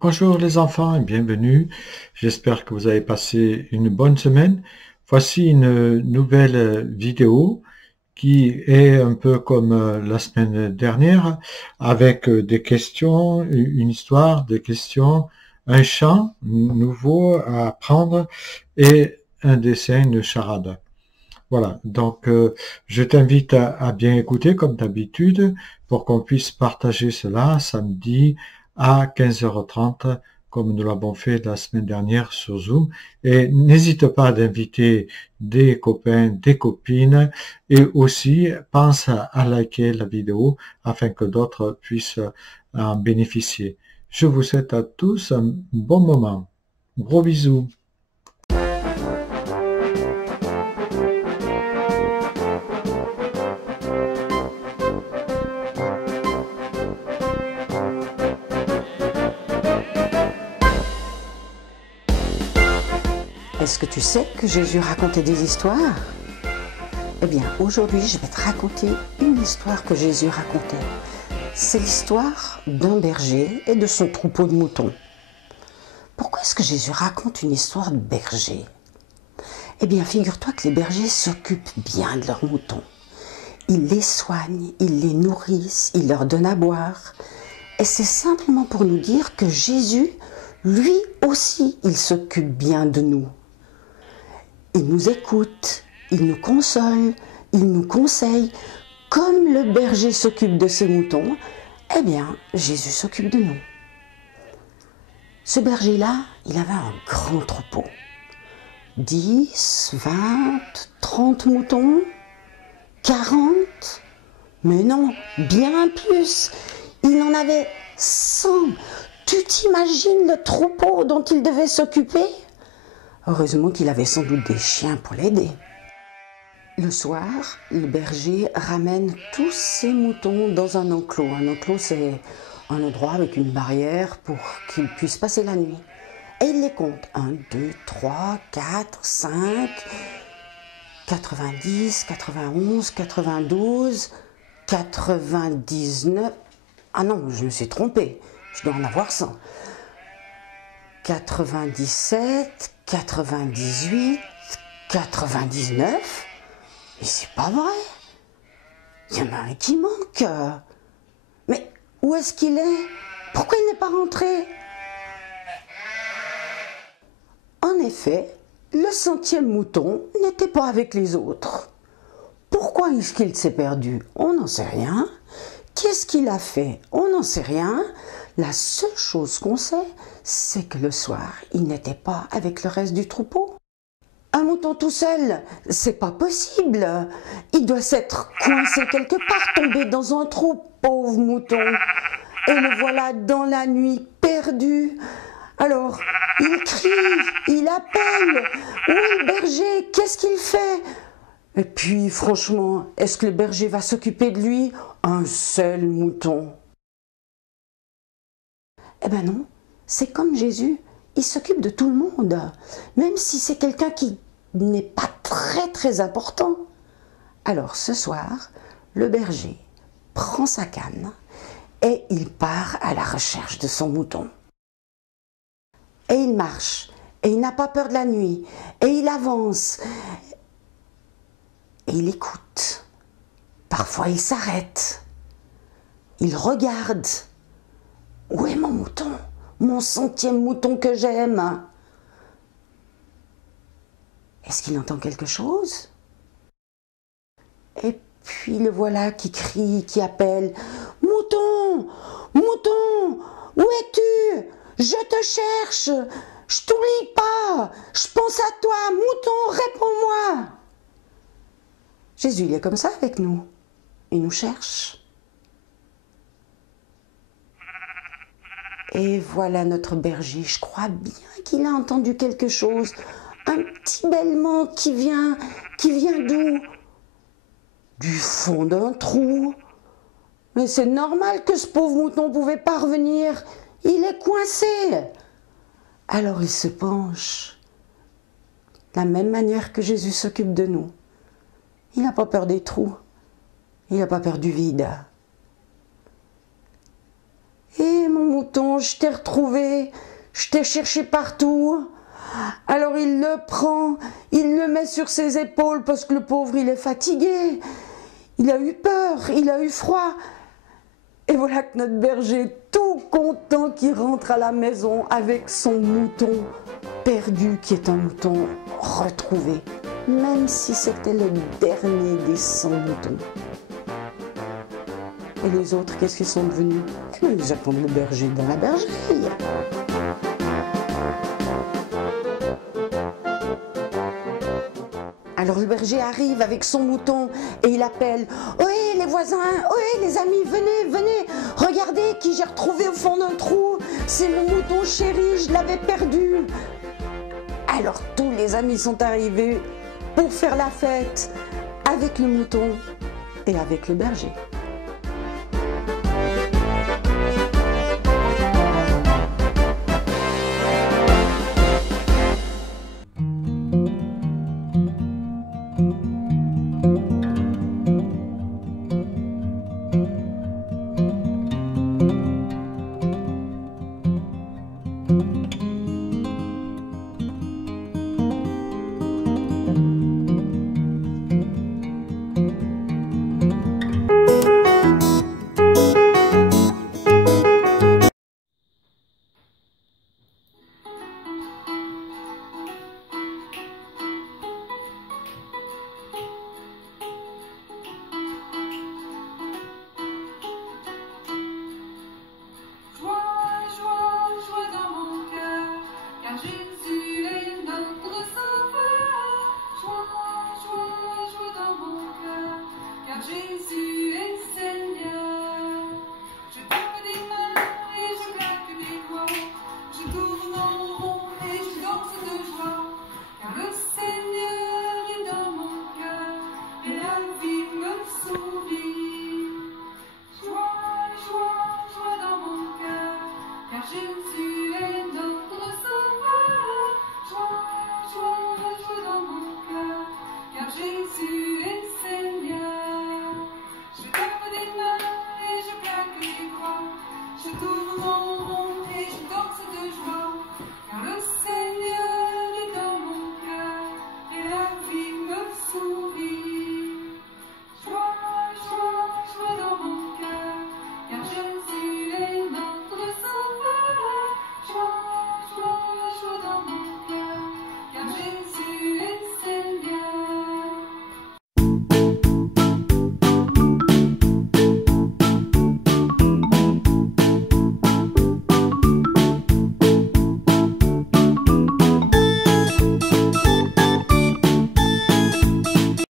Bonjour les enfants et bienvenue. J'espère que vous avez passé une bonne semaine. Voici une nouvelle vidéo qui est un peu comme la semaine dernière avec des questions, une histoire, des questions, un chant nouveau à apprendre et un dessin, une charade. Voilà, donc je t'invite à bien écouter comme d'habitude pour qu'on puisse partager cela samedi à 15h30 comme nous l'avons fait la semaine dernière sur Zoom. Et n'hésite pas d'inviter des copains, des copines et aussi pense à liker la vidéo afin que d'autres puissent en bénéficier. Je vous souhaite à tous un bon moment. Gros bisous. Est-ce que tu sais que Jésus racontait des histoires? Eh bien, aujourd'hui, je vais te raconter une histoire que Jésus racontait. C'est l'histoire d'un berger et de son troupeau de moutons. Pourquoi est-ce que Jésus raconte une histoire de berger? Eh bien, figure-toi que les bergers s'occupent bien de leurs moutons. Ils les soignent, ils les nourrissent, ils leur donnent à boire. Et c'est simplement pour nous dire que Jésus, lui aussi, il s'occupe bien de nous. Il nous écoute, il nous console, il nous conseille. Comme le berger s'occupe de ses moutons, eh bien, Jésus s'occupe de nous. Ce berger-là, il avait un grand troupeau. 10, 20, 30 moutons, 40, mais non, bien plus. Il en avait 100. Tu t'imagines le troupeau dont il devait s'occuper? Heureusement qu'il avait sans doute des chiens pour l'aider. Le soir, le berger ramène tous ses moutons dans un enclos. Un enclos, c'est un endroit avec une barrière pour qu'ils puissent passer la nuit. Et il les compte. 1, 2, 3, 4, 5, 90, 91, 92, 99. Ah non, je me suis trompée. Je dois en avoir 100. 97, 98, 99. Mais c'est pas vrai. Il y en a un qui manque. Mais où est-ce qu'il est? Pourquoi il n'est pas rentré? En effet, le 100e mouton n'était pas avec les autres. Pourquoi est-ce qu'il s'est perdu? On n'en sait rien. Qu'est-ce qu'il a fait? On n'en sait rien. La seule chose qu'on sait, c'est que le soir, il n'était pas avec le reste du troupeau. Un mouton tout seul, c'est pas possible. Il doit s'être coincé quelque part, tombé dans un trou, pauvre mouton. Et le voilà dans la nuit, perdu. Alors, il crie, il appelle. Où est le berger? Qu'est-ce qu'il fait? Et puis, franchement, est-ce que le berger va s'occuper de lui? Un seul mouton. Eh ben non, c'est comme Jésus. Il s'occupe de tout le monde, même si c'est quelqu'un qui n'est pas très important. Alors ce soir, le berger prend sa canne et il part à la recherche de son mouton. Et il marche, et il n'a pas peur de la nuit, et il avance, et il écoute. Parfois il s'arrête, il regarde. Où est mon mouton? Mon 100e mouton que j'aime. Est-ce qu'il entend quelque chose? Et puis le voilà qui crie, qui appelle. Mouton! Mouton! Où es-tu? Je te cherche! Je t'oublie pas! Je pense à toi! Mouton, réponds-moi! Jésus, il est comme ça avec nous. Il nous cherche. Et voilà notre berger. Je crois bien qu'il a entendu quelque chose. Un petit bêlement qui vient d'où? Du fond d'un trou. Mais c'est normal que ce pauvre mouton ne pouvait pas revenir. Il est coincé. Alors il se penche. De la même manière que Jésus s'occupe de nous. Il n'a pas peur des trous. Il n'a pas peur du vide. Eh mon mouton, je t'ai retrouvé, je t'ai cherché partout. Alors il le prend, il le met sur ses épaules parce que le pauvre il est fatigué. Il a eu peur, il a eu froid. Et voilà que notre berger, tout content, qui rentre à la maison avec son mouton perdu, qui est un mouton retrouvé, même si c'était le dernier des 100 moutons. Et les autres, qu'est-ce qu'ils sont devenus? Ils attendent le berger dans la bergerie. Alors le berger arrive avec son mouton et il appelle « Oui les voisins, oui les amis, venez, venez, regardez qui j'ai retrouvé au fond d'un trou, c'est mon mouton chéri, je l'avais perdu !» Alors tous les amis sont arrivés pour faire la fête avec le mouton et avec le berger. Jésus